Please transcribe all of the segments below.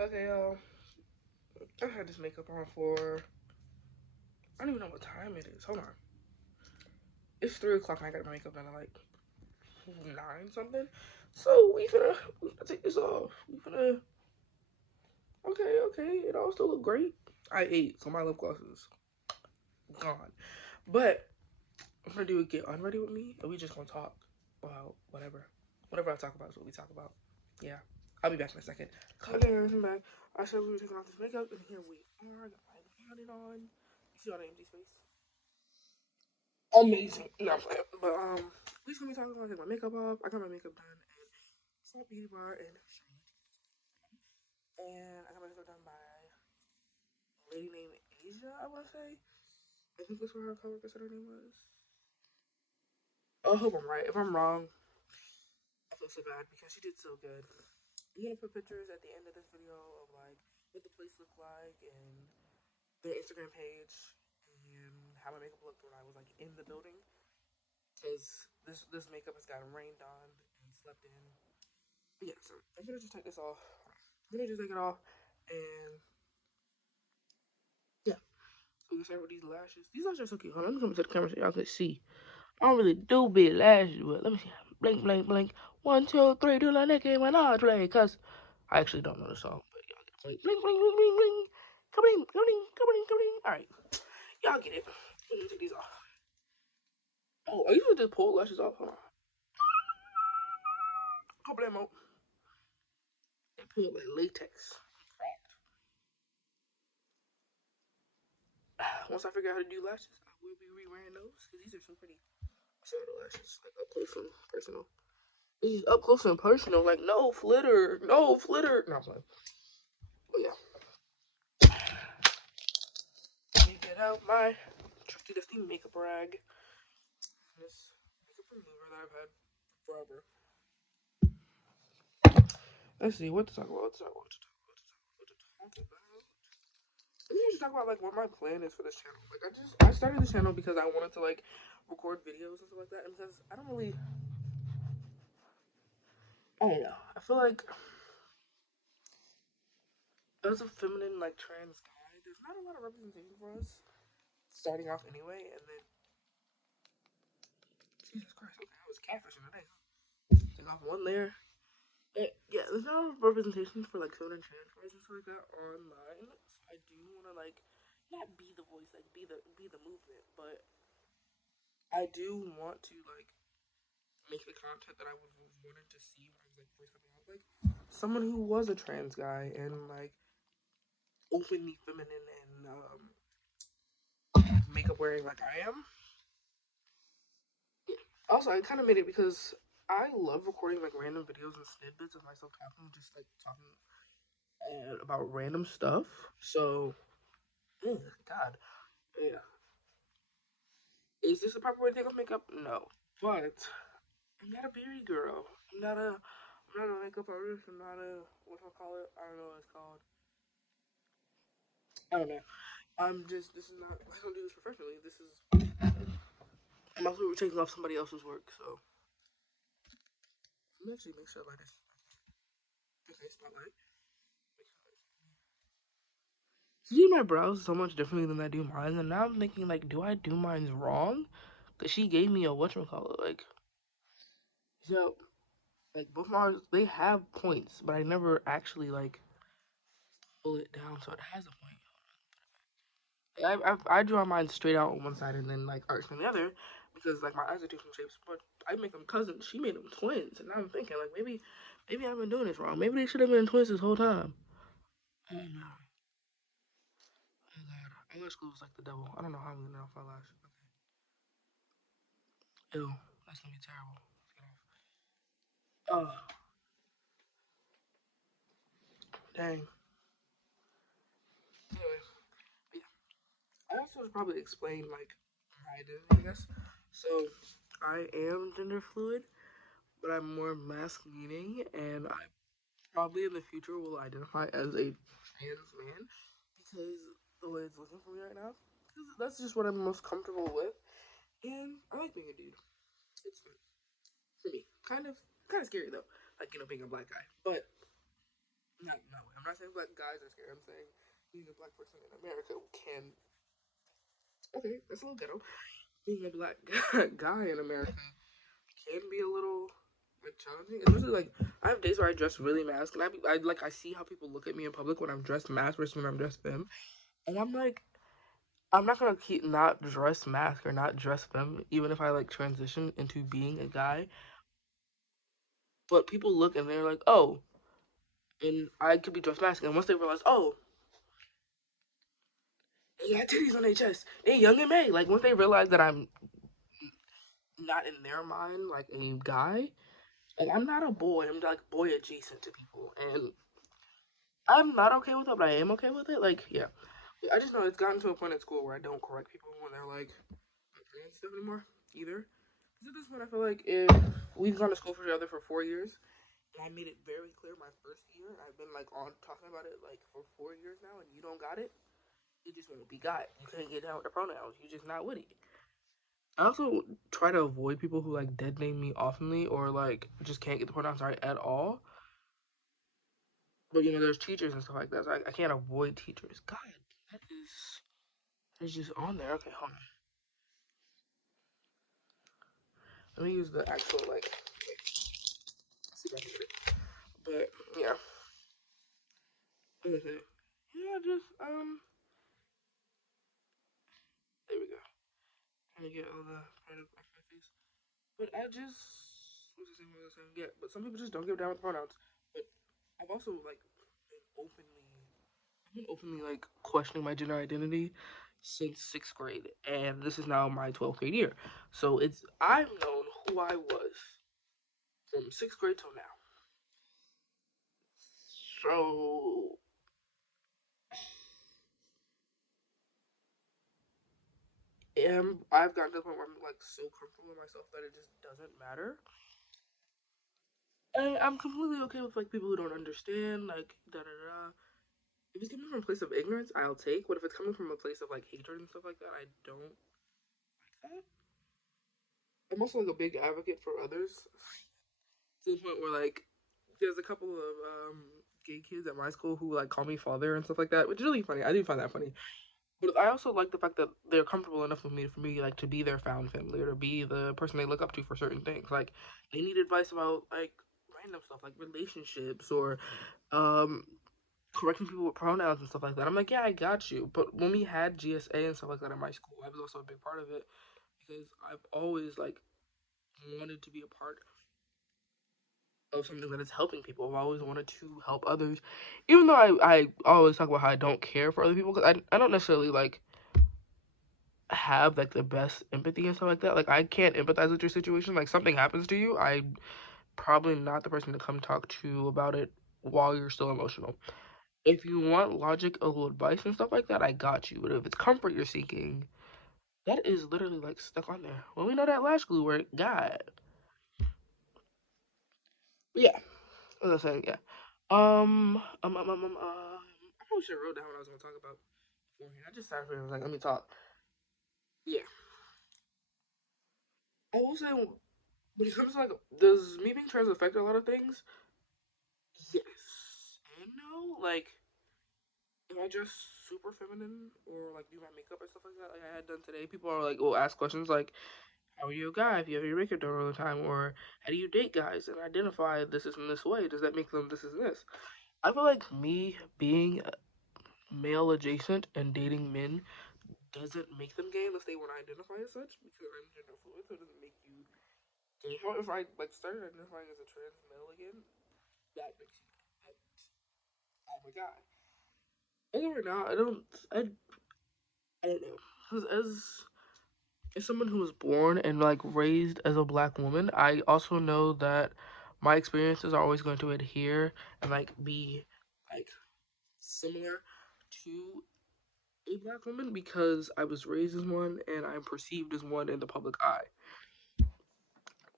Okay, I've had this makeup on for, I don't even know what time it is. Hold on. It's 3 o'clock and I got my makeup done at like 9 something. So we finna take this off. Okay, it all still look great. I ate, so my lip gloss is gone. But I'm gonna do a get unready with me, and we just gonna talk about whatever. Whatever I talk about is what we talk about. Yeah. I'll be back in a second. Okay, guys, I'm back. I said we were taking off this makeup, and here we are. I got my bonnet on. You see all the empty space? Amazing. No, I'm playing. But we just gonna be talking about taking my makeup off. I got my makeup done at Salt Beauty Bar in Charlotte, and I got my makeup done by a lady named Asia. I want to say. I think that's what her coworker said her name was. Oh, I hope I'm right. If I'm wrong, I feel so bad because she did so good. I'm gonna put pictures at the end of this video of like what the place looked like and their Instagram page and how my makeup looked when I was like in the building because this makeup has gotten rained on and slept in. But yeah, so I'm gonna just take this off. I'm gonna just take it off and yeah, so we can start with these lashes. These lashes are so cute. Hold on, let me come to the camera so y'all can see. I don't really do big lashes, but let me see. Blink, blink, blink. 1, 2, 3, do la Nicki Minaj play. Cause I actually don't know the song, but y'all get it. Blink, blink, blink, blink, blink. Come in, come in, come in, come in. All right, y'all get it. Let me take these off. Oh, I usually just pull lashes off. Hold on. Couple of them out. They pull like latex. Once I figure out how to do lashes, I will be re-wearing those because these are so pretty. Show the lashes like up close and personal. This is up close and personal. Like no flitter, no flitter. No, I'm playing. But yeah. Let me get out my trusty dusty makeup rag. This makeup remover that I've had forever. Let's see, what to talk about, what to talk about. I think I should talk about like what my plan is for this channel. Like I started this channel because I wanted to like record videos and stuff like that, and because I don't really, I don't know. I feel like as a feminine like trans guy, there's not a lot of representation for us starting off anyway, and then Jesus Christ, okay, I was catfishing today. Take off one layer. Yeah, there's not a representation for like feminine trans guys and stuff like that online. So I do want to like not be the voice, like be the movement, but I do want to like make the content that I was wanted to see when I was like first coming out, like someone who was a trans guy and like openly feminine and makeup wearing like I am. Yeah. Also, I kind of made it because I love recording like random videos and snippets of myself talking, just like talking about random stuff. So, God, yeah. Is this the proper way to take off makeup? No, but I'm not a beauty girl. I'm not a makeup artist. I'm not a what do I call it? I don't know what it's called. I don't know. I'm just. This is not. I don't do this professionally. This is. I'm also taking off somebody else's work. So let me actually make sure I light this. Okay, spotlight. You do my brows so much differently than I do mine, and now I'm thinking like, do I do mine wrong? Cause she gave me a whatchamacallit, like, so, like both mine they have points, but I never actually like pull it down so it has a point. I draw mine straight out on one side and then like arch on the other because like my eyes are different shapes, but I make them cousins. She made them twins, and now I'm thinking like maybe I've been doing this wrong. Maybe they should have been twins this whole time. Oh no. Oh god. Eyelash glue is like the devil. I don't know how I'm getting off my lash. Okay. Ew. That's gonna be terrible. Oh, dang. Anyway, yeah. I also should probably explain like my identity, I guess. So I am gender fluid, but I'm more masc leaning, and I probably in the future will identify as a trans man because the way it's looking for me right now. Because that's just what I'm most comfortable with, and I like being a dude. It's fun for me. Kind of scary though, like being a black guy. But No, I'm not saying black guys are scared. I'm saying being a black person in America can. Okay, that's a little ghetto. Being a black guy in America can be a little like challenging. Especially like I have days where I dress really masked, and I see how people look at me in public when I'm dressed masked versus when I'm dressed femme, and I'm like, I'm not gonna keep not dress mask or not dress femme, even if I like transition into being a guy. But people look and they're like, oh, and I could be dressed mask, and once they realize, oh, they got titties on their chest, they young and May. Like once they realize that I'm not in their mind like a guy, like I'm not a boy. I'm like boy adjacent to people, and I'm not okay with it, but I am okay with it. Like yeah, I just know it's gotten to a point at school where I don't correct people when they're like and stuff anymore either. Because at this point, I feel like if we've gone to school for each other for 4 years, and I made it very clear my first year, and I've been like on talking about it like for 4 years now, and you don't got it, it just won't be got. You can't get down with the pronouns. You just not with it. I also try to avoid people who like dead name me oftenly or like just can't get the pronouns right at all. But there's teachers and stuff like that. So I can't avoid teachers. God, that is it's just on there. Okay, hold on. Let me use the actual like. See if I can get it. But yeah, what is it? Yeah, just there we go. Trying to get all the part of my face. But I just what was I saying? Yeah, but some people just don't give a damn with pronouns. But I've also like been openly I've been openly like questioning my gender identity since 6th grade, and this is now my 12th grade year. So I've known who I was from 6th grade till now. So I've gotten to the point where I'm like so comfortable with myself that it just doesn't matter. And I'm completely okay with like people who don't understand, like da da da. If it's coming from a place of ignorance, I'll take. But if it's coming from a place of like hatred and stuff like that, I don't like that. I'm also like a big advocate for others to the point where like there's a couple of gay kids at my school who like call me father and stuff like that, which is really funny. I do find that funny. But I also like the fact that they're comfortable enough with me for me like to be their found family or to be the person they look up to for certain things. Like they need advice about like random stuff like relationships or um correcting people with pronouns and stuff like that. I'm like, yeah, I got you. But when we had GSA and stuff like that in my school, I was also a big part of it because I've always like wanted to be a part of something that is helping people. I've always wanted to help others, even though I always talk about how I don't care for other people because I don't necessarily like have like the best empathy and stuff like that. Like I can't empathize with your situation. Like something happens to you, I'm probably not the person to come talk to about it while you're still emotional. If you want logical advice and stuff like that, I got you. But if it's comfort you're seeking, that is literally like stuck on there. Well, we know that lash glue work. God. But yeah, as I was saying, yeah. I probably should have wrote down what I was gonna talk about beforehand. I just started feeling like, let me talk. Yeah, I will say when it comes to like, does me being trans affect a lot of things? Yes and no. Like, if I dress super feminine or like do my makeup and stuff like that, like I had done today, people are like, will ask questions like, "How are you a guy if you have your makeup done all the time?" Or "How do you date guys and identify this is in this way? Does that make them this is this?" I feel like me being male adjacent and dating men doesn't make them gay unless they want to identify as such because I'm gender fluid, so it doesn't make you gay. However, if I like started identifying as a trans male again, that makes you gay. I'm a guy. As of right now, I don't know. Because as someone who was born and like raised as a black woman, I also know that my experiences are always going to adhere and like be like similar to a black woman because I was raised as one and I'm perceived as one in the public eye.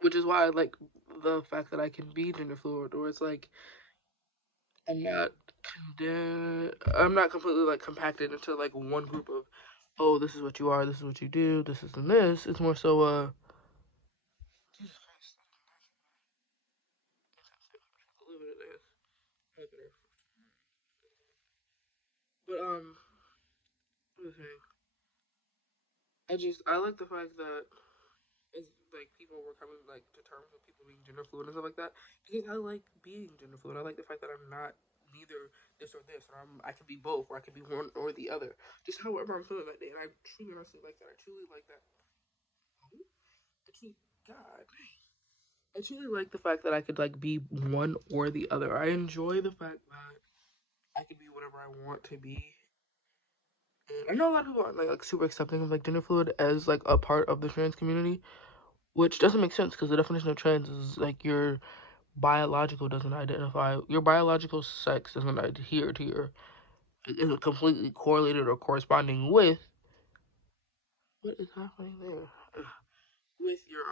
Which is why I like the fact that I can be gender fluid, or it's like I'm not I'm not completely like compacted into like one group of, oh, this is what you are, this is what you do, this is and this. It's more so Jesus Christ, But what was I saying? I like the fact that it's like people were coming like to terms with people being gender fluid and stuff like that because I like being gender fluid. I like the fact that I'm not neither this or this, or I can be both, or I can be one or the other, just however I'm feeling that day. And I truly honestly like that. I truly like that. I truly, God, I truly like the fact that I could like be one or the other. I enjoy the fact that I can be whatever I want to be. And I know a lot of people aren't like super accepting of like gender fluid as like a part of the trans community, which doesn't make sense because the definition of trans is like your biological sex doesn't adhere to your isn't completely correlated or corresponding with what is happening there with your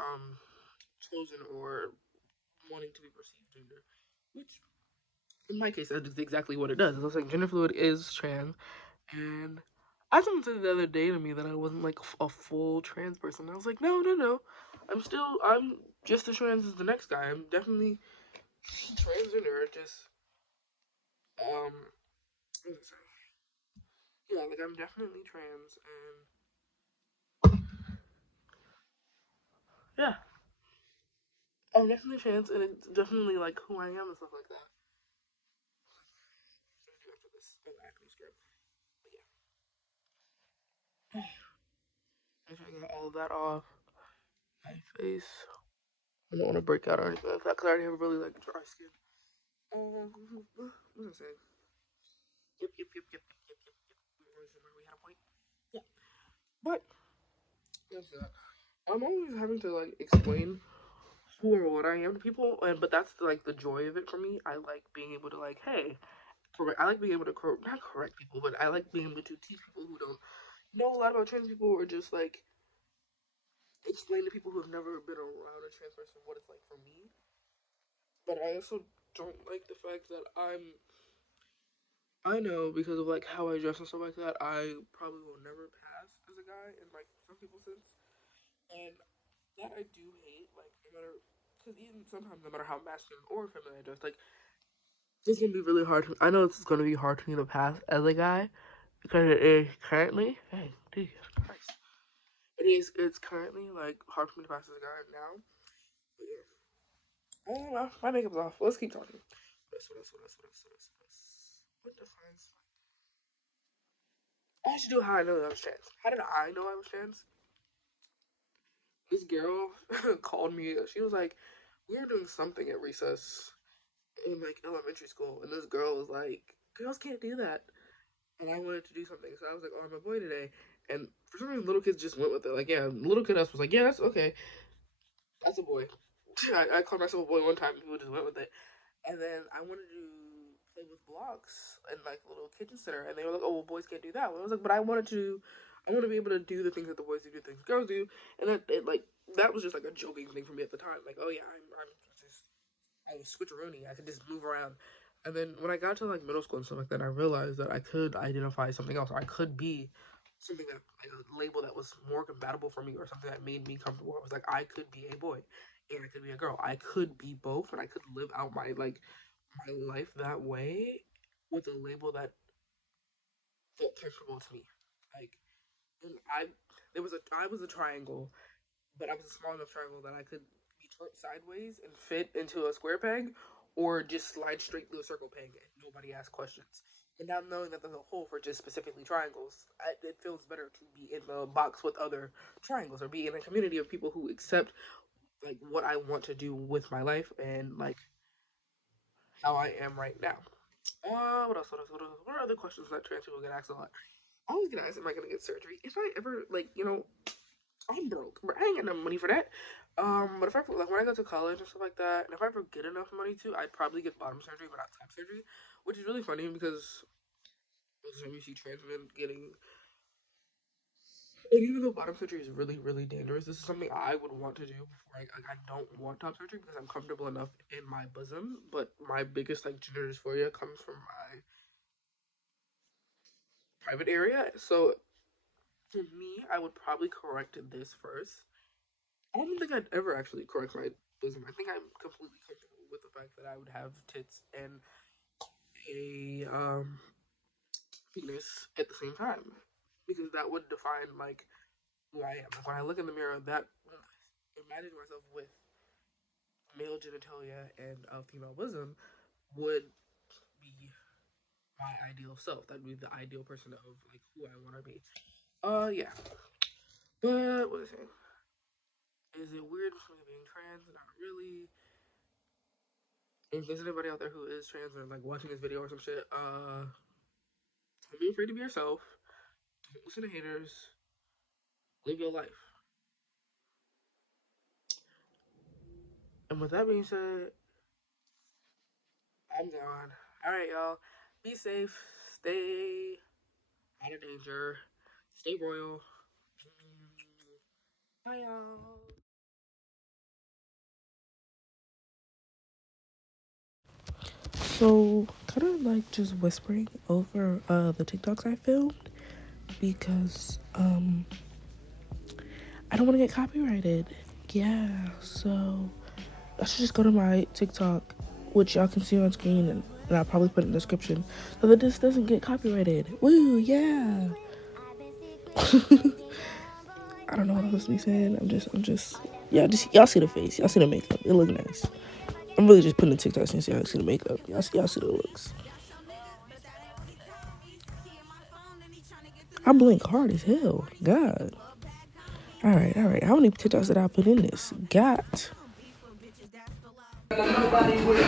chosen or wanting to be perceived gender, which in my case that's exactly what it does. It's like gender fluid is trans, and I someone said the other day to me that I wasn't like a full trans person. I was like, no, no, no. I'm just as trans as the next guy. I'm definitely transgender. Just um, yeah, like I'm definitely trans, and yeah, I'm definitely trans, and it's definitely like who I am and stuff like that. So I do after this acne script, but yeah, I try to get all of that off my face. I don't want to break out or anything like that because I already have really like dry skin. What was I saying? Yep, yep, yep, yep, yep, yep, yep. Where we had a point. Yeah, but that's that. I'm always having to like explain who or what I am to people, and but that's like the joy of it for me. I like being able to like, hey, correct. I like being able to not correct people, but I like being able to teach people who don't know a lot about trans people, or just like explain to people who have never been around a trans person what it's like for me. But I also don't like the fact that I know because of like how I dress and stuff like that, I probably will never pass as a guy in like some people's sense, and that I do hate. Like no matter, because even sometimes no matter how masculine or feminine I dress, like it's gonna be really hard. I know it's gonna be hard for me to pass as a guy because it is currently. Hey, Jesus Christ! It's currently like hard for me to pass as a guy now. But yeah, I don't know. My makeup's off. Let's keep talking. What defines? I should do how I know that I was trans. How did I know I was trans? This girl called me. She was like, we were doing something at recess in like elementary school, and this girl was like, girls can't do that. And I wanted to do something, so I was like, oh, I'm a boy today. And for some reason, little kids just went with it. Like, yeah, little kid us was like, yeah, that's okay. That's a boy. I called myself a boy one time, and people just went with it. And then I wanted to play with blocks in like a little kitchen center, and they were like, "Oh, well, boys can't do that." Well, I was like, "But I want to be able to do the things that the boys do, the things girls do," and that was just like a joking thing for me at the time. Like, oh yeah, I was switcheroony. I could just move around. And then when I got to like middle school and stuff like that, I realized that I could identify something else. I could be something that like a label that was more compatible for me, or something that made me comfortable. I was like, I could be a boy, and I could be a girl. I could be both, and I could live out my life that way with a label that felt comfortable to me. Like, and I was a triangle, but I was a small enough triangle that I could be turned sideways and fit into a square peg, or just slide straight through a circle peg and nobody asked questions. And now knowing that there's a hole for just specifically triangles, it feels better to be in the box with other triangles, or be in a community of people who accept like what I want to do with my life and like how I am right now. What else? What else? What else? What are other questions that trans people get asked a lot? I always get asked, "Am I gonna get surgery?" If I ever like, I'm broke, but I ain't got no money for that. But if I like when I go to college and stuff like that, and if I ever get enough money to, I'd probably get bottom surgery, but not top surgery, which is really funny because most of the time you see trans men getting, and even though bottom surgery is really really dangerous, this is something I would want to do before I don't want top surgery because I'm comfortable enough in my bosom. But my biggest like gender dysphoria comes from my private area, so for me, I would probably correct this first. I don't think I'd ever actually correct my bosom. I think I'm completely comfortable with the fact that I would have tits and a penis at the same time, because that would define like who I am. Like when I look in the mirror, that imagining myself with male genitalia and a female bosom would be my ideal self. That'd be the ideal person of like who I want to be. Yeah. But what is it? Is it weird for me being trans? Not really. If there's anybody out there who is trans or like watching this video or some shit, don't be afraid to be yourself. Don't listen to haters. Live your life. And with that being said, I'm gone. All right, y'all. Be safe. Stay out of danger. Stay royal. Bye, y'all. So, kind of like just whispering over the TikToks I filmed because I don't want to get copyrighted. Yeah, so I should just go to my TikTok, which y'all can see on screen, and I'll probably put in the description so that this doesn't get copyrighted. Woo, yeah. I don't know what I'm supposed to be saying. Yeah, just y'all see the face, y'all see the makeup. It look nice. I'm really just putting the TikToks in so y'all see the makeup. Y'all see the looks. I blink hard as hell. God. All right. How many TikToks did I put in this? Got. Nobody will.